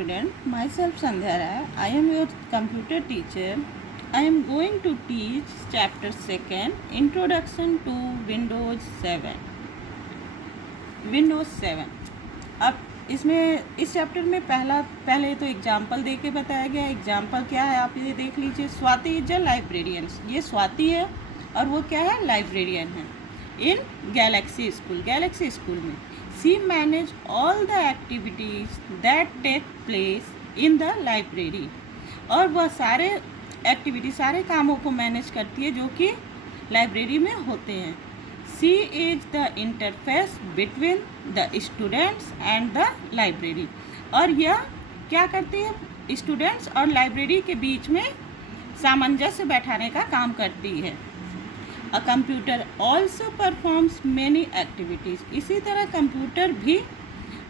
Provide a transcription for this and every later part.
student, myself Sandhya Rai. I am your computer teacher. I am going to teach chapter 2, Introduction to Windows 7. Windows 7. अब इसमें इस chapter में पहले तो example दे के बताया गया। एग्जाम्पल क्या है आप ये देख लीजिए। Swati is a librarian. ये स्वाति है और वो क्या है, लाइब्रेरियन है। इन गैलेक्सी स्कूल में she manage all the activities that take place in the library. और वह सारे कामों को मैनेज करती है जो कि लाइब्रेरी में होते हैं। She is the interface between the students and the library. और यह क्या करती है, स्टूडेंट्स और लाइब्रेरी के बीच में सामंजस्य बैठाने का काम करती है। अ computer also performs many activities. इसी तरह कंप्यूटर भी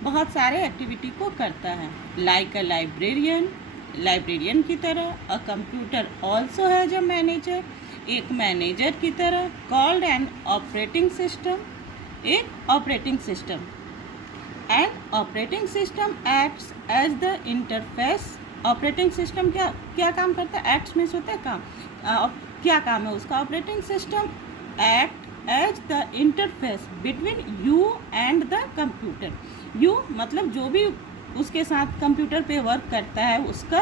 बहुत सारे एक्टिविटी को करता है। लाइक अ लाइब्रेरियन की तरह। A computer also has a manager, एक मैनेजर की तरह। कॉल्ड एन ऑपरेटिंग सिस्टम, एक operating system. And operating system acts as the interface. Operating system क्या काम करता है? एक्ट्स मीन्स होता है काम। क्या काम है उसका? Operating system act as the interface between you and the computer. You मतलब जो भी उसके साथ कंप्यूटर पे वर्क करता है उसका,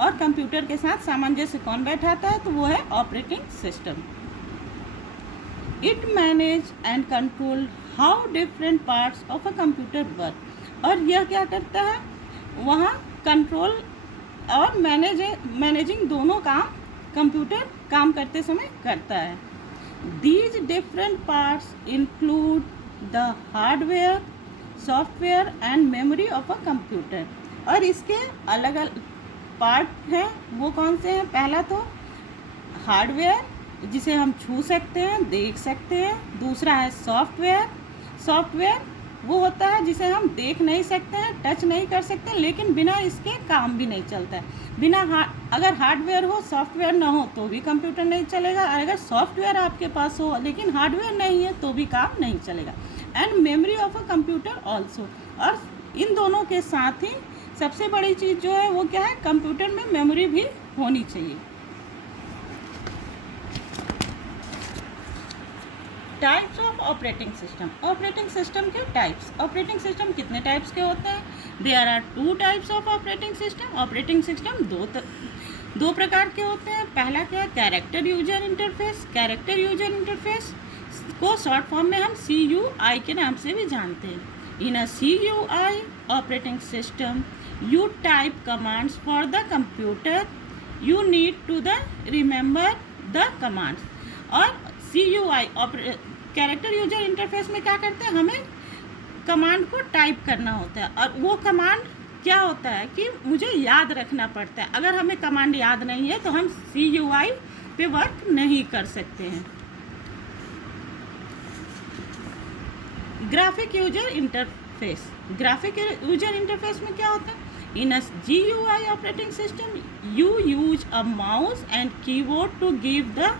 और कंप्यूटर के साथ सामंजस्य कौन बैठाता है, तो वो है operating system. It manage and control how different parts of a computer work. और यह क्या करता है, वहाँ कंट्रोल और मैनेजिंग दोनों काम कंप्यूटर काम करते समय करता है। These different parts include the hardware, software and memory of a computer. और इसके अलग अलग पार्ट हैं, वो कौन से हैं? पहला तो हार्डवेयर जिसे हम छू सकते हैं, देख सकते हैं। दूसरा है सॉफ्टवेयर वो होता है जिसे हम देख नहीं सकते हैं, टच नहीं कर सकते, लेकिन बिना इसके काम भी नहीं चलता है। अगर हार्डवेयर हो, सॉफ्टवेयर ना हो तो भी कंप्यूटर नहीं चलेगा। और अगर सॉफ्टवेयर आपके पास हो लेकिन हार्डवेयर नहीं है तो भी काम नहीं चलेगा। And memory of a computer also. और इन दोनों के साथ ही सबसे बड़ी चीज़ जो है वो क्या है, कंप्यूटर में मेमोरी भी होनी चाहिए। Types of operating system. Operating system के टाइप्स। ऑपरेटिंग सिस्टम कितने टाइप्स के होते हैं? There are 2 types of operating system. Operating system दो प्रकार के होते हैं। पहला क्या है, character user interface. Character user interface को शॉर्ट फॉर्म में हम CUI के नाम से भी जानते हैं। In a CUI operating system you type commands for the computer, you need to remember the commands। और CUI कैरेक्टर यूजर इंटरफेस में क्या करते हैं, हमें कमांड को टाइप करना होता है। और वो कमांड क्या होता है कि मुझे याद रखना पड़ता है। अगर हमें कमांड याद नहीं है तो हम CUI पे वर्क नहीं कर सकते हैं। Graphic user interface. Graphic user interface में क्या होता है? In a GUI operating system, you use a mouse and keyboard to give the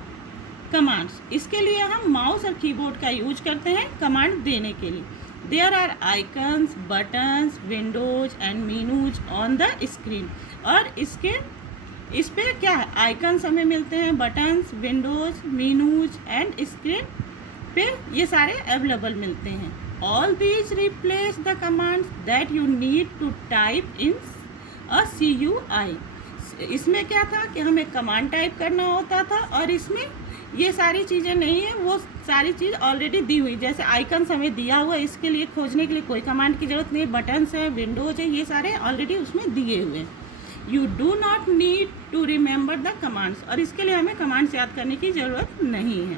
commands। इसके लिए हम माउस और कीबोर्ड का यूज करते हैं कमांड देने के लिए। There are icons, buttons, windows and menus on the screen। और इस पे क्या है, आइकन्स हमें मिलते हैं, buttons, Windows, menus and screen पे ये सारे अवेलेबल मिलते हैं। All these replace the commands that you need to type in a CUI। इसमें क्या था कि हमें कमांड टाइप करना होता था, और इसमें ये सारी चीज़ें नहीं है, वो सारी चीज़ ऑलरेडी दी हुई। जैसे आइकन्स हमें दिया हुआ, इसके लिए खोजने के लिए कोई कमांड की ज़रूरत नहीं। बटन्स है, विंडोज है, ये सारे ऑलरेडी उसमें दिए हुए हैं। You do not need to remember the commands. और इसके लिए हमें कमांड्स याद करने की ज़रूरत नहीं है।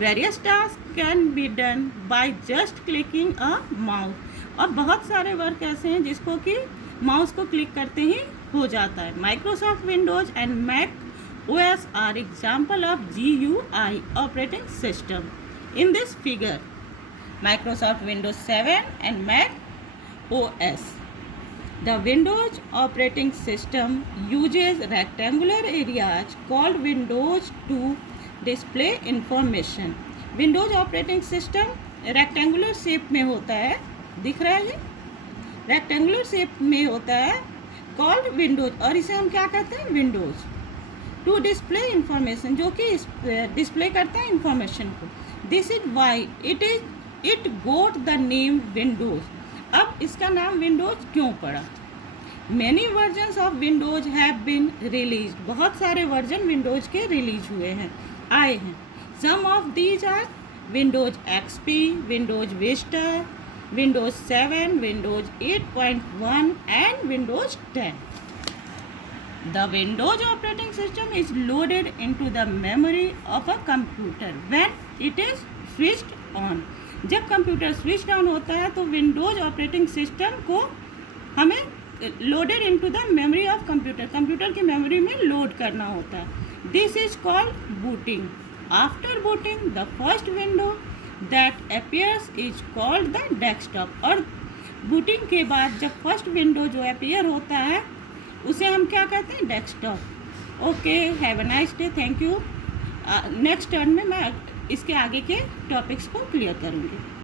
Various tasks can be done by just clicking a mouse। और बहुत सारे वर्क ऐसे हैं जिसको कि माउस को क्लिक करते ही हो जाता है। Microsoft Windows and Mac OS are example of GUI operating system. In this figure Microsoft Windows 7 and Mac OS। The Windows operating system uses rectangular areas called windows to display information. Windows operating system rectangular shape में होता है, दिख रहा है ये। Rectangular shape में होता है, कॉल्ड विंडोज, और इसे हम क्या कहते हैं, विंडोज। टू डिस्प्ले इंफॉर्मेशन, जो कि डिस्प्ले करता है इंफॉर्मेशन को। This is why it got the name Windows. अब इसका नाम विंडोज क्यों पड़ा? Many versions of Windows have been release, बहुत सारे वर्जन विंडोज के रिलीज हुए हैं, आए हैं। Some of these are Windows XP, Windows Vista, Windows 7, Windows 8.1 and Windows 10. The Windows operating system is loaded into the memory of a computer when it is switched on. जब computer switch on होता है तो Windows operating system को हमें loaded into the memory of computer, computer की memory में load करना होता है। This is called booting. After booting the first window that appears is called the desktop. और बूटिंग के बाद जब फर्स्ट विंडो जो अपीयर होता है उसे हम क्या कहते हैं, desktop. Okay, have a nice day, thank you. Next turn में मैं इसके आगे के टॉपिक्स को क्लियर करूँगी।